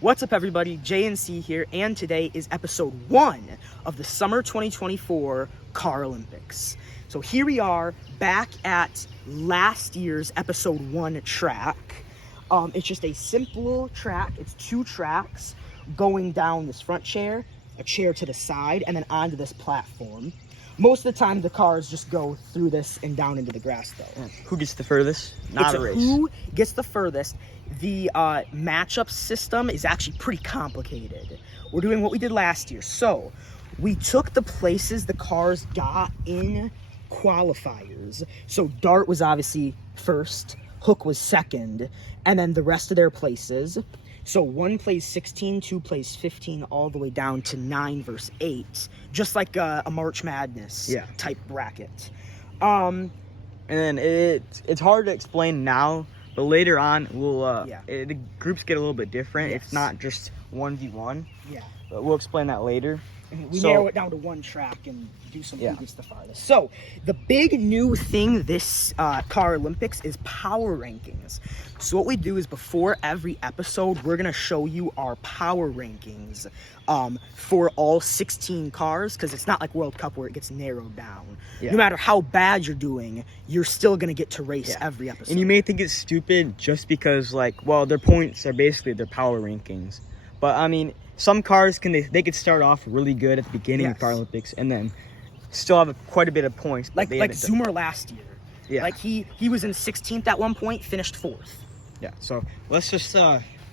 What's up, everybody? JNC here, and today is episode 1 of the Summer 2024 CAROLYMPICS. So here we are back at last year's episode 1 track. It's just a simple track. It's 2 tracks going down this front chair, a chair to the side, and then onto this platform. Most of the time, the cars just go through this and down into the grass, though. Who gets the furthest? Not a race. Who gets the furthest. The matchup system is actually pretty complicated. We're doing what we did last year. So we took the places the cars got in qualifiers. So Dart was obviously first, Hook was second, and then the rest of their places. So 1 plays 16, 2 plays 15, all the way down to 9 versus 8, just like a March Madness type bracket. And then it's hard to explain now, but later on the groups get a little bit different. Yes. It's not just 1v1. Yeah. But we'll explain that later. And we narrow it down to 1 track and do some who gets the farthest. So the big new thing this CAROLYMPICS is power rankings. So what we do is before every episode, we're gonna show you our power rankings for all 16 cars, because it's not like World Cup where it gets narrowed down. No matter how bad you're doing, you're still gonna get to race every episode. And you may think it's stupid just because, their points are basically their power rankings. But I mean, some cars they could start off really good at the beginning of CAROLYMPICS and then still have quite a bit of points. Like Zoomer last year. Yeah. Like he was in 16th at one point, finished 4th. Yeah. So let's just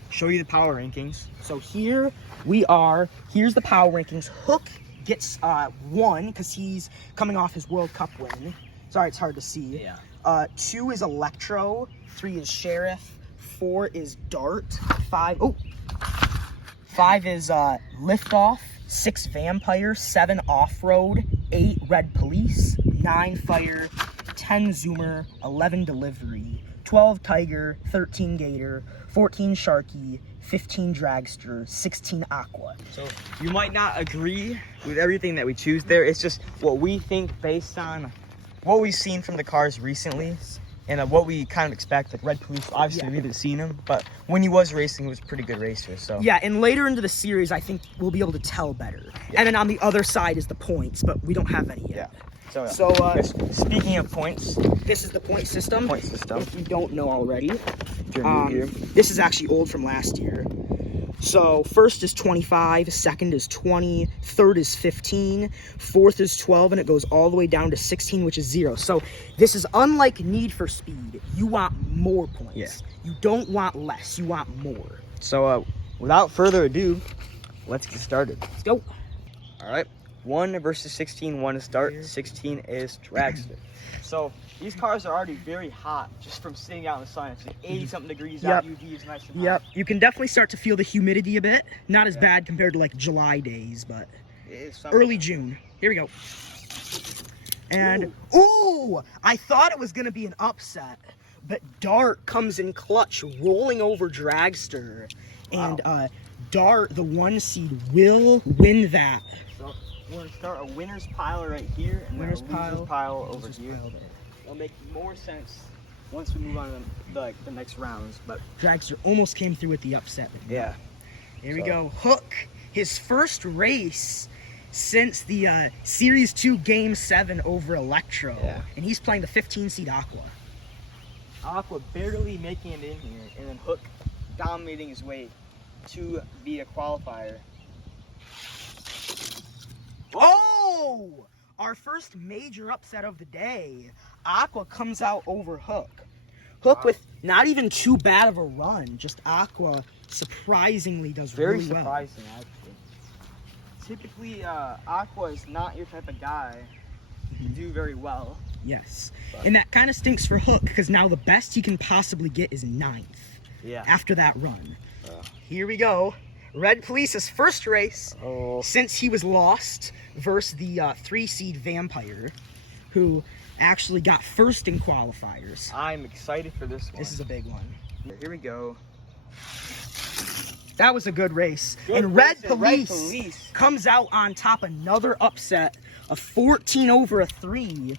show you the power rankings. So here we are. Here's the power rankings. Hook gets 1 because he's coming off his World Cup win. Sorry, it's hard to see. Yeah. 2 is Electro. 3 is Sheriff. 4 is Dart. 5 is Liftoff. 6 Vampire. 7 Off-Road. 8 Red Police. 9 Fire. 10 Zoomer. 11 Delivery. 12 Tiger. 13 Gator. 14 Sharky. 15 Dragster. 16 Aqua. So you might not agree with everything that we choose there. It's just what we think based on what we've seen from the cars recently and what we kind of expect. Like Red Police, obviously we haven't seen him, but when he was racing, he was a pretty good racer. So yeah, and later into the series, I think we'll be able to tell better. And then on the other side is the points, but we don't have any yet. So speaking of points, this is the point system. If you don't know already, here. This is actually old from last year. So first is 25, second is 20, third is 15, fourth is 12, and it goes all the way down to 16, which is 0. So this is unlike Need for Speed. You want more points. Yeah. You don't want less. You want more. So without further ado, let's get started. Let's go. All right. 1 versus 16. 1 is Dart. 16 is Dragster. So these cars are already very hot just from sitting out in the sun. It's like 80-something degrees out. UV is nice and hot. Yep. You can definitely start to feel the humidity a bit. Not as bad compared to like July days, but early June. Here we go. And I thought it was gonna be an upset, but Dart comes in clutch, rolling over Dragster, and Dart, the 1 seed, will win that. So we're gonna start a winner's pile right here, and winner's a loser's pile over here. It'll make more sense once we move on to the next rounds. But Dragster almost came through with the upset. Yeah. Here we go. Hook, his first race since the Series 2 Game 7 over Electro. Yeah. And he's playing the 15 seed Aqua. Aqua barely making it in here, and then Hook dominating his way to be a qualifier. Oh! Our first major upset of the day. Aqua comes out over Hook. Hook with not even too bad of a run. Just Aqua surprisingly does very really well. Very surprising, actually. Typically, Aqua is not your type of guy to do very well. Yes. And that kind of stinks for Hook, because now the best he can possibly get is 9th. Yeah. After that run. Here we go. Red Police's first race since he was lost versus the 3 seed Vampire, who actually got first in qualifiers. I'm excited for this one. This is a big one. Here we go. That was a good race. And Red Police comes out on top, another upset, a 14 over a 3.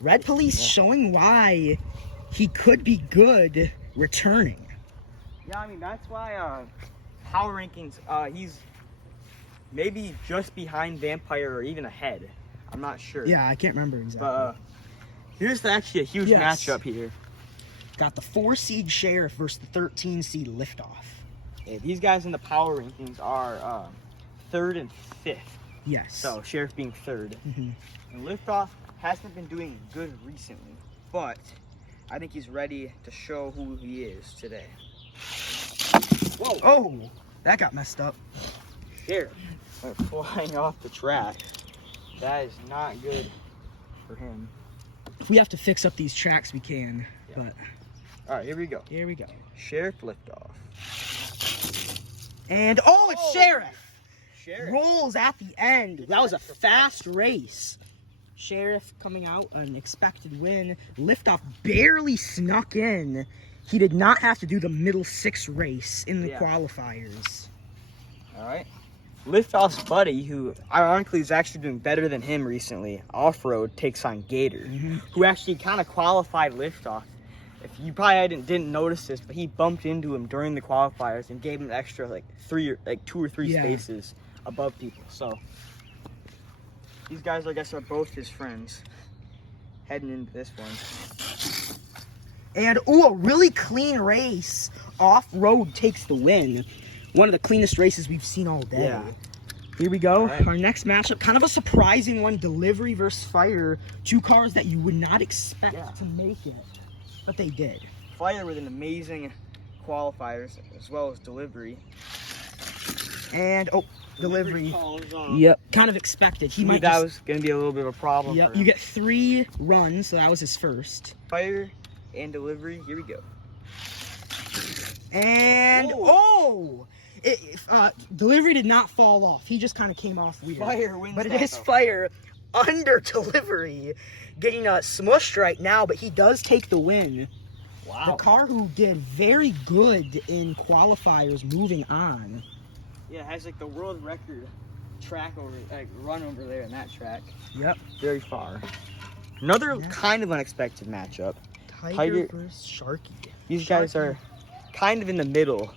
Red Police showing why he could be good returning. Yeah, I mean, that's why power rankings, he's maybe just behind Vampire or even ahead. I'm not sure. Yeah, I can't remember exactly. But here's actually a huge matchup here. Got the 4-seed Sheriff versus the 13-seed Liftoff. Yeah, these guys in the power rankings are 3rd and 5th. Yes. So Sheriff being 3rd. Mhm. And Liftoff hasn't been doing good recently, but I think he's ready to show who he is today. Whoa! Oh, that got messed up. Sheriff went flying off the track. That is not good for him. If we have to fix up these tracks, we can. Yeah. But all right, here we go. here we go. Sheriff Liftoff. And it's Sheriff. Sheriff. Rolls at the end. That was a fast race. Sheriff coming out, an expected win. Liftoff barely snuck in. He did not have to do the middle 6 race in the qualifiers. All right. Liftoff's buddy, who ironically is actually doing better than him recently, off-road, takes on Gator, who actually kind of qualified Liftoff. If you probably didn't notice this, but he bumped into him during the qualifiers and gave him extra like 2 or 3 spaces above people. So these guys, I guess, are both his friends heading into this one. And a really clean race. Off-road takes the win. One of the cleanest races we've seen all day. Yeah. Here we go. Right. Our next matchup, kind of a surprising one. Delivery versus Fire. 2 cars that you would not expect to make it, but they did. Fire with an amazing qualifiers as well as delivery. And delivery. Calls, Yep. Kind of expected. He might. That was going to be a little bit of a problem. Yep. You get 3 runs, so that was his first. Fire and delivery. Here we go. And delivery did not fall off. He just kind of came off weird. Fire wins. But it is Fire under delivery, getting smushed right now. But he does take the win. Wow. The car who did very good in qualifiers, moving on. Yeah, has like the world record track run over there in that track. Yep. Very far. Another kind of unexpected matchup. Tiger versus Sharky. These guys are kind of in the middle,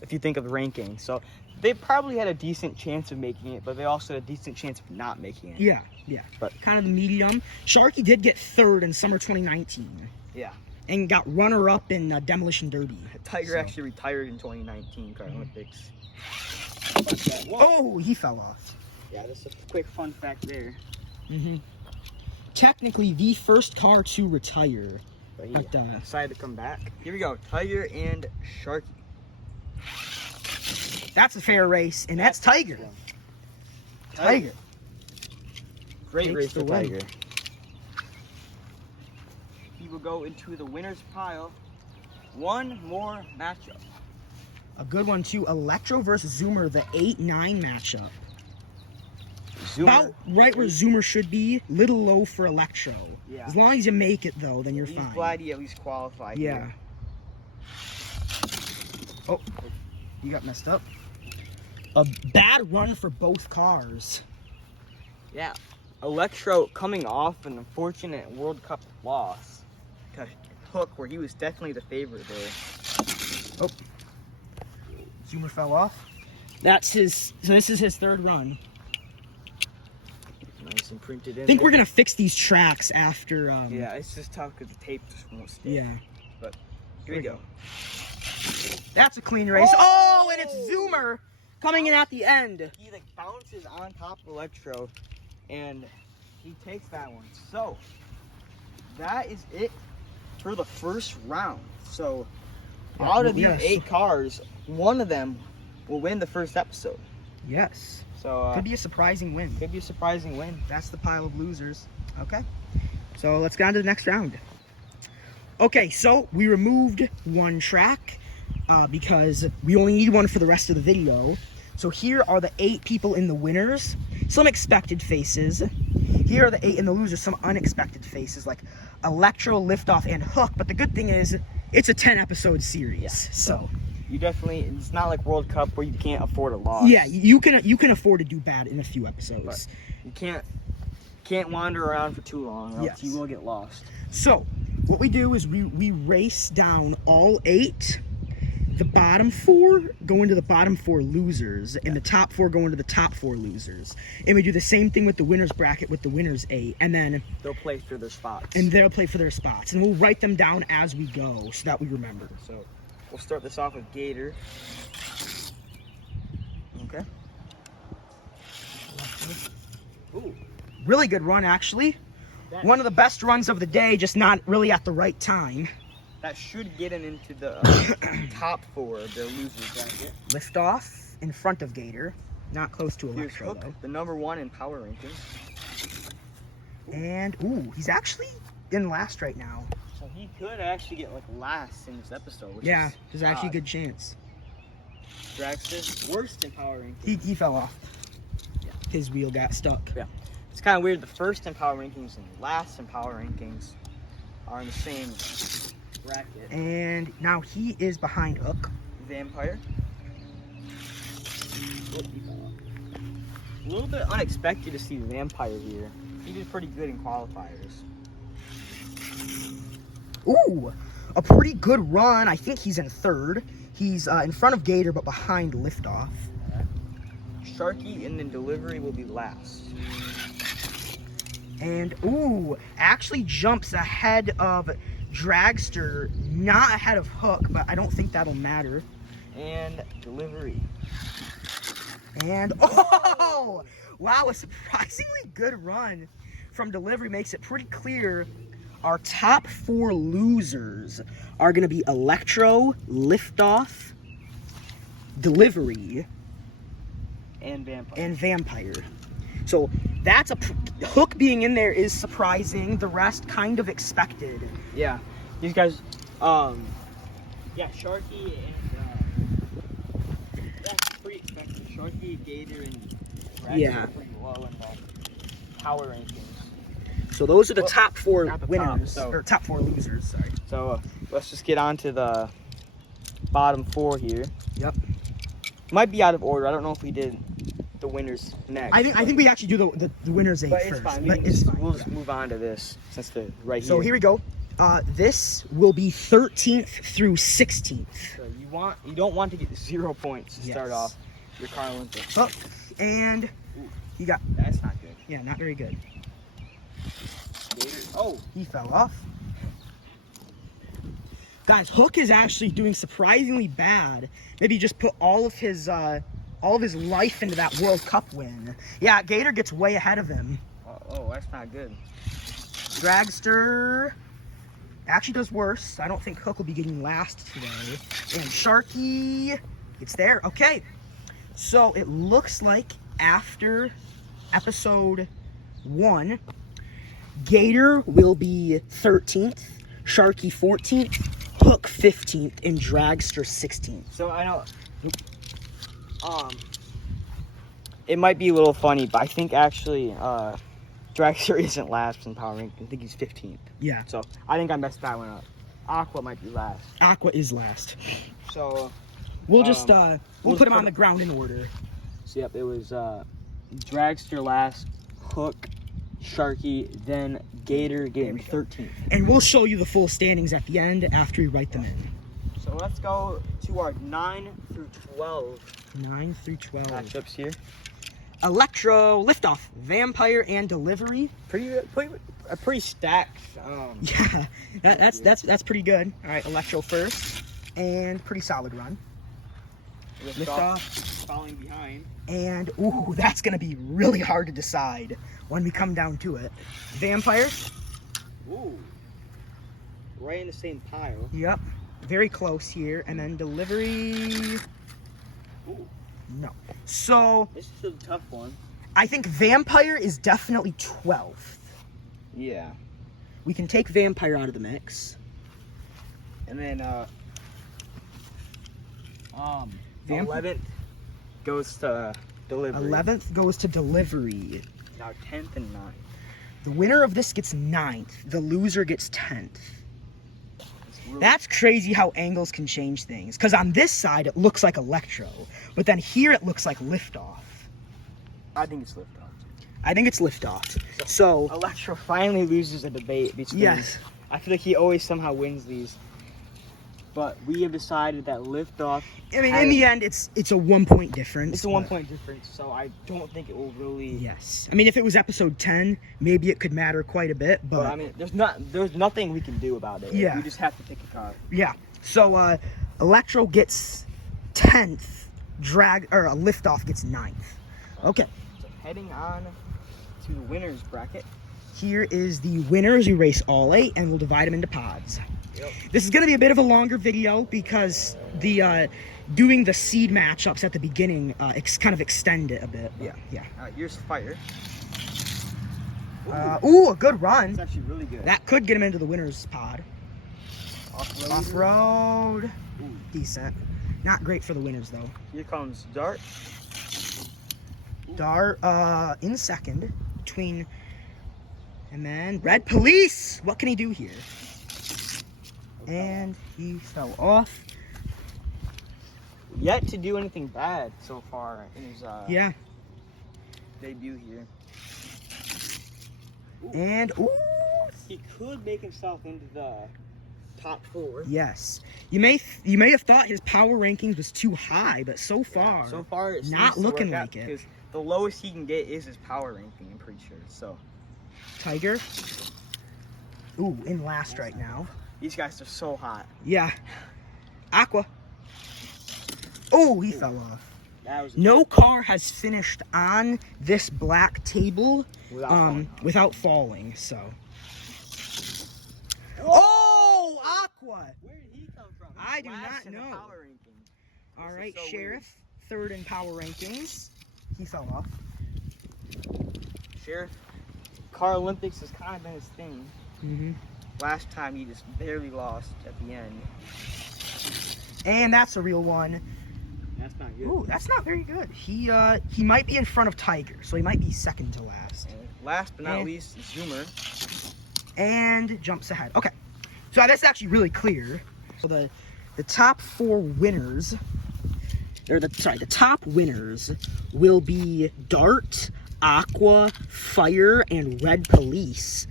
if you think of the ranking. So they probably had a decent chance of making it, but they also had a decent chance of not making it. Yeah. But kind of the medium. Sharky did get 3rd in summer 2019. Yeah. And got runner-up in Demolition Derby. Tiger actually retired in 2019 Carolympics. He fell off. Yeah, that's a quick fun fact there. Technically, the first car to retire. But he decided to come back. Here we go, Tiger and Sharky. That's a fair race, and that's Tiger. Tiger. Great race for Tiger. He will go into the winner's pile. One more matchup. A good one, too. Electro versus Zoomer, the 8-9 matchup. Zoomer, about right where Zoomer should be. Little low for Electro. Yeah. As long as you make it, though, then you're fine. He's glad he at least qualified. Yeah. Here. Oh, you got messed up. A bad run for both cars. Yeah. Electro coming off an unfortunate World Cup loss to Hook, where he was definitely the favorite there. Zoomer fell off. This is his 3rd run. Nice and printed in. I think we're gonna fix these tracks after. Yeah, it's just tough because the tape just won't stick. Yeah. But here we go. That's a clean race. Oh, and it's Zoomer coming in at the end. He like bounces on top of Electro, and he takes that one. So that is it for the first round. So out of these 8 cars, one of them will win the first episode. Yes. So could be a surprising win. Could be a surprising win. That's the pile of losers. Okay. So let's get on to the next round. Okay, so we removed 1 track because we only need 1 for the rest of the video. So here are the 8 people in the winners. Some expected faces. Here are the 8 in the losers. Some unexpected faces like Electro, Liftoff, and Hook. But the good thing is, it's a 10-episode series. Yeah, so you definitely, it's not like World Cup where you can't afford a loss. Yeah, you can afford to do bad in a few episodes. But you can't wander around for too long, or else you will get lost. So what we do is we race down all 8, the bottom 4 go into the bottom 4 losers, and the top 4 go into the top 4 losers. And we do the same thing with the winners bracket with the winners 8, and then they'll play for their spots. And they'll play for their spots, and we'll write them down as we go so that we remember. So we'll start this off with Gator. Okay. Ooh. Really good run, actually. One of the best runs of the day, just not really at the right time. That should get him into the top 4 of their loser bracket. Lift off in front of Gator. Not close to Here's Electro, Hook, though. the #1 in power rankings. And, ooh, he's actually in last right now. So he could actually get like last in this episode. Which Yeah, is there's actually a odd. good chance. Dragster, worst in power rankings. He fell off. Yeah. His wheel got stuck. Yeah. It's kind of weird. The first in power rankings and last in power rankings are in the same bracket. And now he is behind Hook. Vampire. A little bit unexpected to see Vampire here. He did pretty good in qualifiers. Ooh, a pretty good run. I think he's in 3rd. He's in front of Gator, but behind Liftoff. Sharky and then Delivery will be last. And, ooh, actually jumps ahead of Dragster, not ahead of Hook, but I don't think that'll matter. And Delivery. And, oh, wow, a surprisingly good run from Delivery. Makes it pretty clear our top 4 losers are going to be Electro, Liftoff, Delivery, And Vampire. and Vampire. So that's Hook being in there is surprising. The rest kind of expected. Yeah. These guys, yeah, Sharky and, that's pretty expected. Sharky, Gator, and Dragster Yeah. are pretty low in the power rankings. So those are the Well, top 4 not the winners, top, so- or top 4 losers. Sorry. So let's just get on to the bottom 4 here. Yep. Might be out of order. I don't know if we did the winners next. I think we actually do the winners 8 but first. it's fine. But it's fine. We'll just move on to this since the right So here. here we go. This will be 13th through 16th. So you don't want to get 0 points to start Yes. off your CAROLYMPICS. Oh, and he got, That's not good. yeah, not very good. Gator. Oh, He fell off. Guys, Hook is actually doing surprisingly bad. Maybe just put all of his life into that World Cup win. Yeah, Gator gets way ahead of him. oh, that's not good. Dragster actually does worse. I don't think Hook will be getting last today. And Sharky gets there. Okay. So it looks like after episode 1, Gator will be 13th, Sharky 14th, Hook 15th, and Dragster 16th. So I know, it might be a little funny, but I think actually, Dragster isn't last in power ranking. I think he's 15th. Yeah, So I think I messed that one up. Aqua might be last. Aqua is last. So, We'll just we'll we'll just put him put on the ground in order. yep, it was Dragster last, Hook, Sharky, then Gator getting 13th. And we'll show you the full standings at the end after we write them in. So let's go to our 9 through 12 9 through 12. matchups here. Electro, Liftoff, Vampire, and Delivery. A pretty stacked. Yeah, that's pretty good. All right, Electro first, and pretty solid run. Liftoff, falling behind. and ooh, that's gonna be really hard to decide when we come down to it. Vampire, Ooh, right in the same pile. yep, very close here, and then Delivery, Ooh, no. So this is a tough one. I think Vampire is definitely 12th. Yeah, We can take Vampire out of the mix. and then Vamp- 11th goes to Delivery. 11th goes to Delivery. Now 10th and 9th. The winner of this gets 9th. The loser gets 10th. It's really- That's crazy how angles can change things. Because on this side, it looks like Electro. But then here, it looks like Liftoff. I think it's Liftoff. I think it's Liftoff. So, Electro finally loses a debate between. yes. I feel like he always somehow wins these. but we have decided that liftoff. I mean, in the end, it's a 1 point difference. It's a 1 point difference, so I don't think it will really. Yes, I mean, if it was episode 10, maybe it could matter quite a bit. But I mean, there's nothing we can do about it. Yeah. We just have to pick a car. Yeah. So Electro gets 10th, Liftoff gets 9th. Okay. So heading on to the winners bracket. Here is the winners. We race all 8, and we'll divide them into pods. Yep. This is going to be a bit of a longer video because the doing the seed matchups at the beginning kind of extend it a bit. Yeah. Yeah. Here's fire. Ooh, a good run. It's actually really good. That could get him into the winners pod. Off-road. Off-road. Decent. Not great for the winners, though. Here comes Dart. Dart in second between, and then Red Police. What can he do here? And he fell off. Yet to do anything bad so far in his Yeah. debut here. And ooh, He could make himself into the top 4. yes. You may have thought his power rankings was too high, but so far, It not seems to looking work out like it. because the lowest he can get is his power ranking. I'm pretty sure. So Tiger. Ooh, in last right now. these guys are so hot. Yeah. Aqua. Oh, he fell off. That was No car has finished on this black table without falling. without falling, so. Oh, Aqua! Where did he come from? I do Last not in the know. power ranking. All This right, is so Sheriff, third in power rankings. He fell off. Sheriff, CAROLYMPICS has kind of been his thing. Mm-hmm. Last time he just barely lost at the end. And that's a real one. That's not good. Ooh, that's not very good. He might be in front of Tiger, so he might be second to last. And last but not And- least, Zoomer. And jumps ahead. Okay, so that's actually really clear. So the top 4 winners, the top winners will be Dart, Aqua, Fire, and Red Police.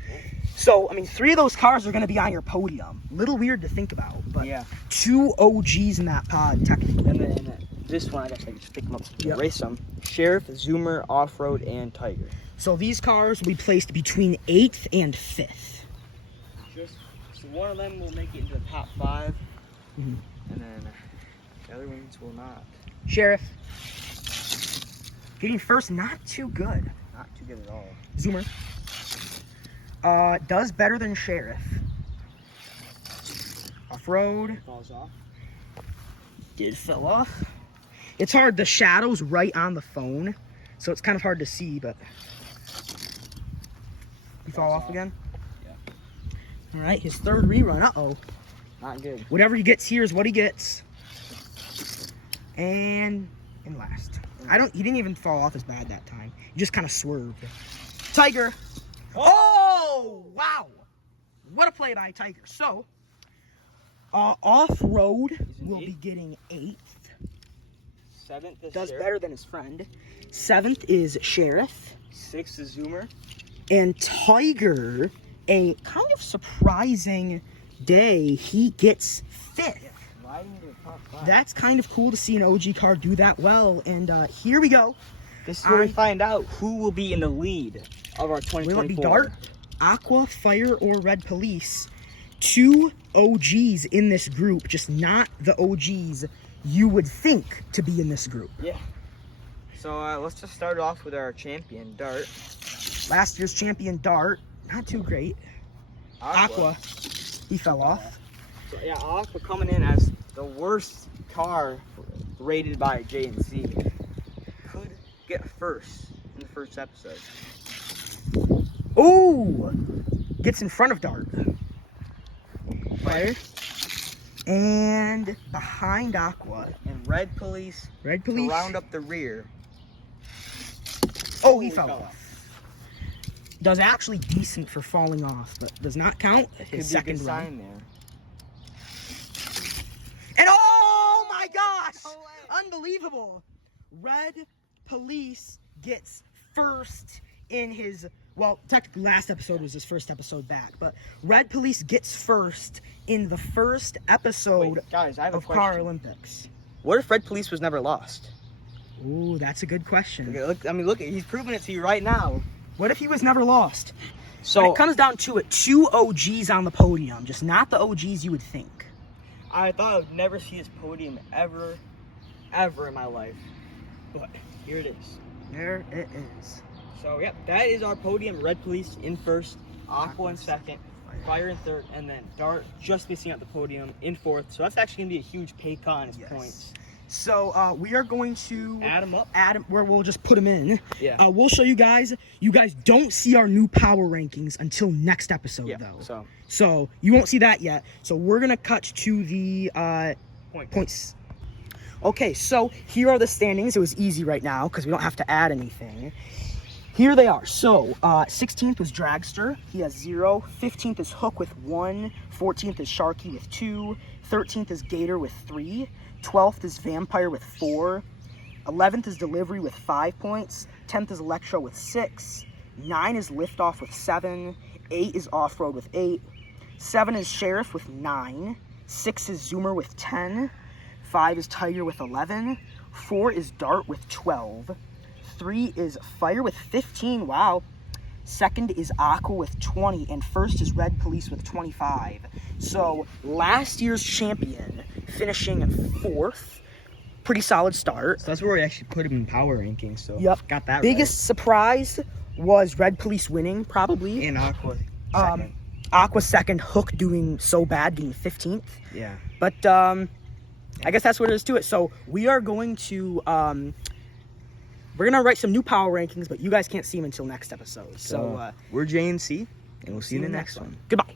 So, I mean, 3 of those cars are going to be on your podium. Little weird to think about, but Yeah. 2 OGs in that pod, technically. And then this one, I guess I can just pick them up and Yep. race them. Sheriff, Zoomer, Off-Road, and Tiger. So these cars will be placed between 8th and 5th. So one of them will make it into the top 5, Mhm. and then the other ones will not. Sheriff. Getting first, not too good. Not too good at all. Zoomer. Does better than Sheriff. Off-road. Falls off. Did fell off. It's hard. The shadow's right on the phone, so it's kind of hard to see, but... You fall off again? Yeah. All right, his third rerun. Uh-oh. Not good. Whatever he gets here is what he gets. And in last. He didn't even fall off as bad that time. He just kind of swerved. Tiger. Oh, wow. What a play by Tiger. So, Off-Road in will be 8th? getting 8th. 7th is Does Sheriff. better than his friend. 7th is Sheriff. 6th is Zoomer. And Tiger, a kind of surprising day, he gets 5th. Riding into the top 5. That's kind of cool to see an OG car do that well. And here we go. This is where we find out who will be in the lead of our 2024. Will it be Dart, Aqua, Fire, or Red Police? 2 OGs in this group, just not the OGs you would think to be in this group. Yeah. So let's just start off with our champion, Dart. Last year's champion, Dart, not too great. Aqua, he fell off. So, yeah, Aqua coming in as the worst car rated by J&C. Could get first in the first episode. Ooh! Gets in front of Dart. Fire. And behind Aqua. And Red Police Red to Police. round up the rear. Oh, he fell off. Does actually decent for falling off, but does not count Could his be a second good run. sign there. And oh my gosh! No way. Unbelievable. Red Police gets first in his Well, technically, last episode was his first episode back, but Red Police gets first in the first episode Guys, I have of a question. CAROLYMPICS. What if Red Police was never lost? Ooh, that's a good question. Look, he's proving it to you right now. What if he was never lost? So When it comes down to it, 2 OGs on the podium, just not the OGs you would think. I thought I would never see this podium ever in my life, but here it is. There it is. So yep, that is our podium. Red Police in first, Aqua in second, Fire in third, and then Dart just missing out the podium in fourth. So that's actually gonna be a huge pay cut on his points. So we are going to Add them up. where we'll just put them in. Yeah. We'll show you guys. You guys don't see our new power rankings until next episode, though. So you won't see that yet. So we're gonna cut to the points. Okay, so here are the standings. It was easy right now because we don't have to add anything. Here they are. So 16th was Dragster. He has 0. 15th is Hook with 1. 14th is Sharky with 2. 13th is Gator with 3. 12th is Vampire with 4. 11th is Delivery with 5 points. 10th is Electro with 6. 9 is Liftoff with 7. 8 is Off-Road with 8. 7 is Sheriff with 9. 6 is Zoomer with 10. 5 is Tiger with 11. 4 is Dart with 12. 3 is Fire with 15. Wow. Second is Aqua with 20. And first is Red Police with 25. So last year's champion finishing 4th. Pretty solid start. So that's where we actually put him in power rankings. So Yep. got that Biggest surprise was Red Police winning, probably. right. And Aqua second. Aqua second, Hook doing so bad, getting 15th. Yeah. But I guess that's what it is to it. So we are going to we're gonna write some new power rankings, but you guys can't see them until next episode. So we're JNC, and we'll see you in the next one. Goodbye.